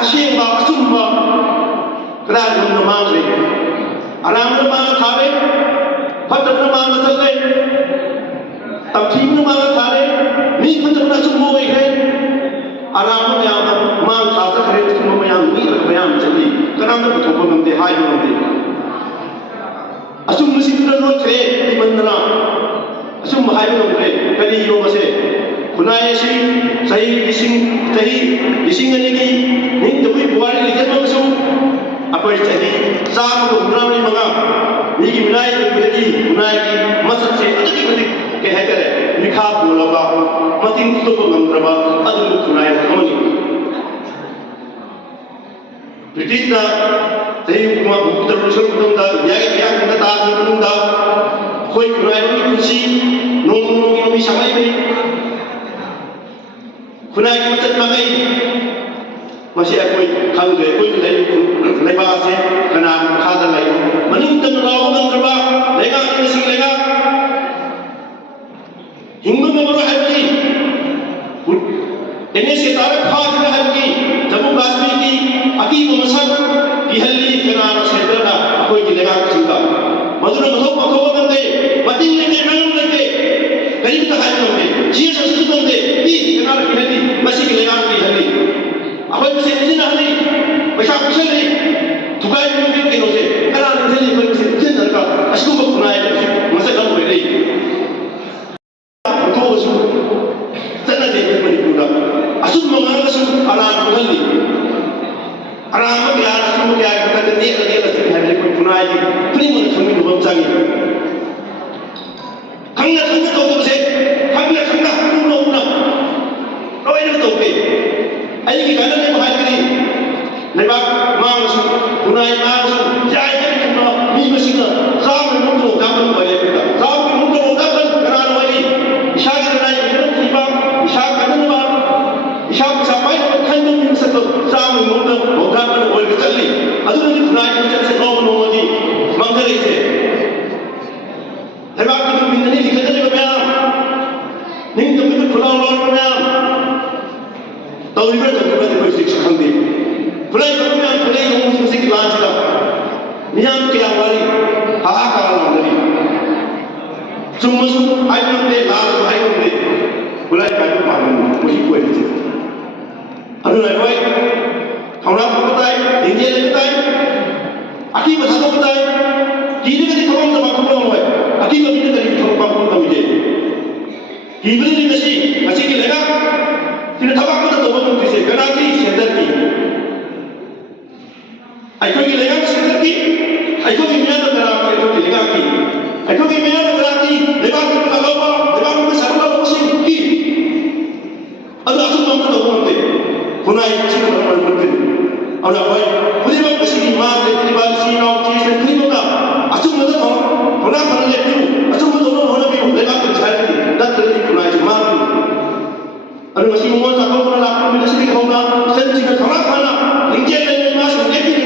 ꯑꯁꯦꯡꯕ ꯑꯆꯨꯝꯕ ꯀꯗꯥꯏꯗꯅꯣ ꯃꯥꯡꯈ꯭ꯔꯦ ꯑꯔꯥꯟꯕꯅ ꯃꯥꯡꯉ ꯊꯥꯔꯦ ꯐꯠꯇꯕꯅ ꯃꯥꯡꯉ ꯆꯠꯂꯦ ꯇꯝꯊꯤꯕꯅ ꯃꯥꯡꯉ ꯊꯥꯔꯦ ꯃꯤ ꯐꯠꯇꯕꯅ ꯑꯆꯨꯝꯕ ꯑꯣꯏꯈ꯭ꯔꯦ ꯑꯔꯥꯟꯕ ꯃꯌꯥꯝꯅ ꯃꯥꯡ ꯊꯥꯖꯈ꯭ꯔꯦ ꯑꯆꯨꯝꯕ ꯃꯌꯥꯝ ꯃꯤꯔꯒ ꯃꯌꯥꯝ ꯆꯠꯂꯤ ꯀꯅꯥꯝꯇ ꯄꯨꯊꯣꯛꯄ ꯉꯝꯗꯦ ꯍꯥꯏꯕ ꯉꯝꯗꯦ ꯑꯆꯨꯝꯕꯁꯤꯡꯗꯨꯅ ꯂꯣꯠꯈ꯭ꯔꯦ ꯂꯤꯃꯟꯗꯅ ꯑꯆꯨꯝꯕ ꯍꯥꯏꯕ ꯉꯝꯗ꯭ꯔꯦ ꯀꯔꯤꯒꯤꯅꯣ ꯃꯁꯦ ꯈꯨꯟꯅꯥꯏ ꯑꯁꯤ ꯆꯍꯤ ꯂꯤꯁꯤꯡ ꯑꯅꯤꯒꯤ ꯅꯤꯡꯊꯧꯒꯤ ꯄꯨꯋꯥꯔꯤ ꯂꯩꯖꯕ ꯑꯃꯁꯨꯡ ꯑꯩꯈꯣꯏ ꯆꯍꯤ ꯆꯥꯝꯃꯒ ꯍꯨꯝꯗ꯭ꯔꯥꯃꯔꯤ ꯃꯉꯥ ꯃꯤꯒꯤ ꯃꯤꯅꯥꯏ ꯑꯣꯏꯕꯗꯒꯤ ꯈꯨꯟꯅꯥꯏꯒꯤ ꯃꯁꯛꯁꯦ ꯑꯗꯨꯛꯀꯤ ꯃꯇꯤꯛ ꯀꯩ ꯍꯥꯏꯇꯥꯔꯦ ꯃꯤꯈꯥ ꯄꯣꯜꯂꯕ ꯃꯇꯤꯡ ꯐꯨꯗꯣꯛꯄ ꯉꯝꯗ꯭ꯔꯕ ꯑꯗꯨꯒꯨꯝꯕ ꯈꯨꯟꯅꯥꯏ ꯑꯃꯅꯤ ꯕ꯭ꯔꯤꯇꯤꯁꯅ ꯆꯍꯤ ꯍꯨꯝꯐꯨꯇꯔꯨꯛ ꯁꯨꯔꯕ ꯃꯇꯨꯡꯗ ꯏꯌꯥꯒꯤ ꯇꯥꯈꯤꯕ ꯃꯇꯨꯡꯗ ꯑꯩꯈꯣꯏ ꯈꯨꯟꯅꯥꯏꯒꯤ ꯄꯨꯟꯁꯤ ꯅꯣꯡꯃ ꯅꯣꯡꯃꯒꯤ ꯂꯝꯕꯤ ꯁꯥꯡꯂꯛꯏ ꯈꯨꯟꯅꯥꯏꯒꯤ ꯃꯆꯠ ꯃꯥꯡꯉꯛꯏ ꯃꯁꯤ ꯑꯩꯈꯣꯏ ꯈꯪꯗ꯭ꯔꯦ ꯑꯩꯈꯣꯏꯅ ꯂꯩꯔꯤꯕ ꯂꯩꯕꯥꯛ ꯑꯁꯦ ꯀꯅꯥꯒꯤ ꯃꯈꯥꯗ ꯂꯩ ꯃꯅꯤꯡ ꯇꯝꯅ ꯂꯥꯎꯕ ꯉꯝꯗ꯭ꯔꯕ ꯂꯩꯉꯥꯛꯅꯤ ꯃꯁꯤꯒꯤ ꯂꯩꯉꯥꯛ ꯍꯤꯡꯕ ꯉꯝꯃꯔꯣꯏ ꯍꯥꯏꯕꯒꯤ NSA ꯇꯥꯔꯒ ꯐꯥꯈꯤꯕ ꯍꯥꯏꯕꯒꯤ ꯖꯝꯃꯨ ꯀꯥꯁꯃꯤꯔꯒꯤ ꯑꯀꯤꯕ ꯃꯁꯛ ꯀꯤꯍꯜꯂꯤ ꯀꯅꯥꯅ ꯁꯦꯟꯇꯔꯅ ꯑꯩꯈꯣꯏꯒꯤ ꯂꯩꯉꯥꯛꯁꯤꯡꯗ ꯃꯗꯨꯅ ꯃꯊꯧ ꯄꯥꯡꯊꯣꯛꯄ ꯉꯝꯗꯦ ꯃꯇꯤꯡ ꯂꯩꯇꯦ ꯃꯔꯝ ꯂꯩꯇꯦ ꯀꯔꯤꯝꯇ ꯍꯥꯏꯕ ꯉꯝꯗꯦ ꯁꯤꯁꯨ ꯉꯝꯗꯦ ꯀꯅꯥꯅ ꯀꯤꯍꯜꯂꯤ ꯃꯁꯤꯒꯤ ꯂꯩꯉꯥꯛꯅ ꯀꯤꯍꯜꯂꯤ ꯑꯩꯈꯣꯏ ꯃꯁꯦꯟ ꯏꯟꯁꯤꯟꯅꯍꯜꯂꯤ ꯄꯩꯁꯥ ꯄꯤꯁꯜꯂꯤ ꯊꯨꯒꯥꯏꯕꯒꯤ ꯀꯩꯅꯣꯁꯦ ꯀꯅꯥꯅ ꯏꯟꯁꯤꯜꯂꯤ ꯑꯩꯈꯣꯏ ꯃꯁꯦꯟ ꯏꯟꯁꯤꯟꯅꯔꯒ ꯑꯁꯤꯒꯨꯝꯕ ꯈꯨꯟꯅꯥꯏ ꯃꯁꯛ ꯑꯃ ꯑꯣꯏꯔꯛꯏ ꯐꯣꯡꯗꯣꯛꯑꯁꯨ ꯆꯠꯅꯗꯦ ꯑꯩꯈꯣꯏ ꯃꯅꯤꯄꯨꯔꯗ ꯑꯆꯨꯝꯕ ꯉꯥꯡꯉꯁꯨ ꯑꯔꯥꯟꯕ ꯎꯍꯜꯂꯤ ꯑꯔꯥꯟꯕ ꯀꯌꯥ ꯑꯆꯨꯝꯕ ꯀꯌꯥꯒꯤ ꯃꯊꯛꯇ ꯅꯦꯠꯂ ꯆꯠꯂꯤ ꯍꯥꯏꯕꯁꯤ ꯑꯩꯈꯣꯏ ꯈꯨꯟꯅꯥꯏꯒꯤ ꯈꯨꯗꯤꯡꯃꯛꯅ ꯈꯪꯃꯤꯟꯅꯕ ꯑꯃ ꯆꯪꯏ ꯈꯪꯅ ꯈꯪꯅ ꯇꯧꯗꯕꯁꯦ ꯈꯪꯅ ꯈꯪꯅ ꯎꯅ ꯎꯅ ꯂꯣꯏꯅ ꯇꯧꯗꯦ ꯑꯩꯒꯤ ꯀꯥꯟꯅꯅꯕ ꯍꯥꯏꯕꯗꯤ ꯂꯩꯕꯥꯛ ꯃꯥꯡꯉꯁꯨ ꯈꯨꯟꯅꯥꯏ ꯃꯥꯡꯉꯁꯨ ꯌꯥꯏ ꯍꯥꯏꯕ ꯃꯤ ꯃꯁꯤꯡꯅ ꯆꯥꯝꯃꯒꯤ ꯃꯅꯨꯡꯗ ꯋꯥꯀꯥꯛꯄ ꯑꯣꯏꯔꯦ ꯑꯩꯈꯣꯏꯗ ꯆꯥꯝꯃꯒꯤ ꯃꯅꯨꯡꯗ ꯋꯥꯀꯥꯛꯄ ꯀꯅꯥꯅ ꯑꯣꯏꯔꯤ ꯏꯁꯥꯒꯤ ꯈꯨꯟꯅꯥꯏ ꯐꯖꯅ ꯊꯤꯕ ꯏꯁꯥ ꯀꯟꯅꯕ ꯏꯁꯥ ꯄꯩꯁా ꯄꯥꯏꯅꯕ ꯈꯟꯕ ꯃꯤ ꯃꯁꯛꯇꯣ ꯆꯥꯝꯃꯒꯤ ꯃꯅꯨꯡꯗ ꯋꯥꯀꯥꯛꯄ ꯑꯣꯏꯔꯒ ꯆꯠꯂꯤ ꯑꯗꯨꯅꯗꯤ ꯈꯨꯟꯅꯥꯏꯒꯤ ꯃꯆꯠꯁꯦ ꯅꯣꯡꯃ ꯅꯣꯡꯃꯒꯤ ꯃꯥꯡꯊꯔꯛꯏꯁꯦ ꯂꯩꯕꯥꯛꯀꯤ ꯅꯨꯃꯤꯠꯅꯤ ꯂꯤꯈꯠꯅꯔꯤꯕ ꯃꯌꯥꯝ ꯅꯤꯡꯇꯝꯕꯒꯤ ꯈꯨꯂꯥꯎ ꯂꯧꯔꯤꯕ ꯃꯌꯥꯝ ꯇꯧꯔꯤꯕ꯭ꯔꯥ ꯇꯧꯔꯤꯕ꯭ꯔꯥ ꯑꯩꯈꯣꯏ ꯍꯧꯖꯤꯛꯁꯨ ꯈꯪꯗꯦ ꯈꯨꯠꯂꯥꯏꯕ ꯃꯌꯥꯝ ꯈꯨꯠꯂꯥꯏ ꯍꯧꯖꯤꯛꯀꯤ ꯂꯥꯟꯁꯤꯗ ꯃꯤꯌꯥꯝ ꯀꯌꯥ ꯋꯥꯔꯤ ꯍꯥꯍꯥꯀꯥꯔ ꯂꯥꯎꯅꯔꯤ ꯆꯨꯝꯃꯁꯨ ꯍꯥꯏꯕ ꯉꯝꯗꯦ ꯂꯥꯜꯂꯁꯨ ꯍꯥꯏꯕ ꯉꯝꯗꯦ ꯈꯨꯠꯂꯥꯏ ꯄꯥꯏꯕ ꯄꯥꯝꯕꯅꯤ ꯍꯧꯖꯤꯛ ꯑꯣꯏꯔꯤꯁꯦ ꯑꯗꯨꯅ ꯑꯩꯈꯣꯏ ꯊꯧꯅꯥ ꯐꯕ ꯇꯥꯏ ꯂꯤꯡꯖꯦꯜ ꯂꯩꯕ ꯇꯥꯏ ꯑꯀꯤꯕ ꯊꯥꯗꯣꯛꯄ ꯇꯥꯏ ꯀꯤꯔꯒꯗꯤ ꯊꯕꯛ ꯑꯃꯇ ꯄꯥꯡꯊꯣꯛꯄ ꯉꯝꯃꯣꯏ ꯑꯀꯤꯕ ꯃꯤꯅ ꯀꯔꯤ ꯊꯕꯛ ꯄꯥꯡꯊꯣꯛꯄ ꯉꯝꯃꯤꯒꯦ ꯀꯤꯕꯗꯤ ꯉꯁꯤꯒꯤ ꯂꯩꯉꯥꯛ ꯁꯤꯅ ꯊꯕꯛ ꯑꯃꯇ ꯇꯧꯕ ꯉꯝꯗ꯭ꯔꯤꯁꯦ ꯀꯅꯥꯒꯤ ꯁꯦꯟꯇꯔꯒꯤ ꯑꯩꯈꯣꯏꯒꯤ ꯂꯩꯉꯥꯛ ꯁꯦꯟꯇꯔꯒꯤ ꯑꯩꯈꯣꯏꯒꯤ ꯃꯤꯌꯥꯝꯅ ꯀꯅꯥꯒꯤ ꯑꯩꯈꯣꯏꯒꯤ ꯂꯩꯉꯥꯛꯀꯤ ꯑꯩꯈꯣꯏꯒꯤ ꯃꯤꯌꯥꯝꯅ ꯀꯅꯥꯒꯤ ꯂꯩꯕꯥꯛꯀꯤ ꯃꯈꯥ ꯂꯧꯕ ꯂꯩꯕꯥꯛꯀꯤ ꯁꯔꯨꯛ ꯂꯧꯕꯁꯤꯡꯒꯤ ꯑꯗꯨ ꯑꯆꯨꯝꯕ ꯑꯃꯇ ꯇꯧꯕ ꯉꯝꯗꯦ ꯈꯨꯟꯅꯥꯏ ꯑꯁꯤꯅ ꯃꯔꯝ ꯑꯣꯏꯔꯒꯗꯤ ꯑꯗꯨꯅ ꯑꯩꯈꯣꯏ ꯈꯨꯗꯤꯡꯃꯛ ꯑꯁꯤꯒꯤ ꯃꯥꯡꯗ ꯂꯩꯔꯤꯕ ꯏꯆꯤꯜ ꯏꯅꯥꯎ ꯏꯆꯦꯁꯤꯡ ꯈꯨꯗꯤꯡꯃꯛꯅ ꯑꯆꯨꯝꯕꯗ ꯊꯧꯅꯥ ꯐꯅ ꯂꯦꯞꯄꯤꯌꯨ ꯑꯆꯨꯝꯕ ꯇꯧꯅꯕ ꯍꯣꯠꯅꯕꯤꯌꯨ ꯂꯩꯕꯥꯛꯀꯤ ꯉꯁꯥꯏꯒꯤ ꯅꯠꯇ꯭ꯔꯒꯗꯤ ꯈꯨꯟꯅꯥꯏꯁꯤ ꯃꯥꯡꯒꯅꯤ ꯑꯗꯨ ꯉꯁꯤ ꯅꯤꯉꯣꯜ ꯆꯥꯛꯀꯧꯕꯅ ꯂꯥꯛꯄ ꯅꯨꯃꯤꯠ ꯑꯁꯤꯗꯒꯤ ꯍꯧꯅ ꯏꯆꯟꯁꯤꯡꯅ ꯊꯧꯅꯥ ꯐꯅ ꯂꯤꯡꯖꯦꯜ ꯂꯩꯅ ꯏꯃꯥꯁꯤꯡ ꯂꯦꯞꯄꯤꯔꯤ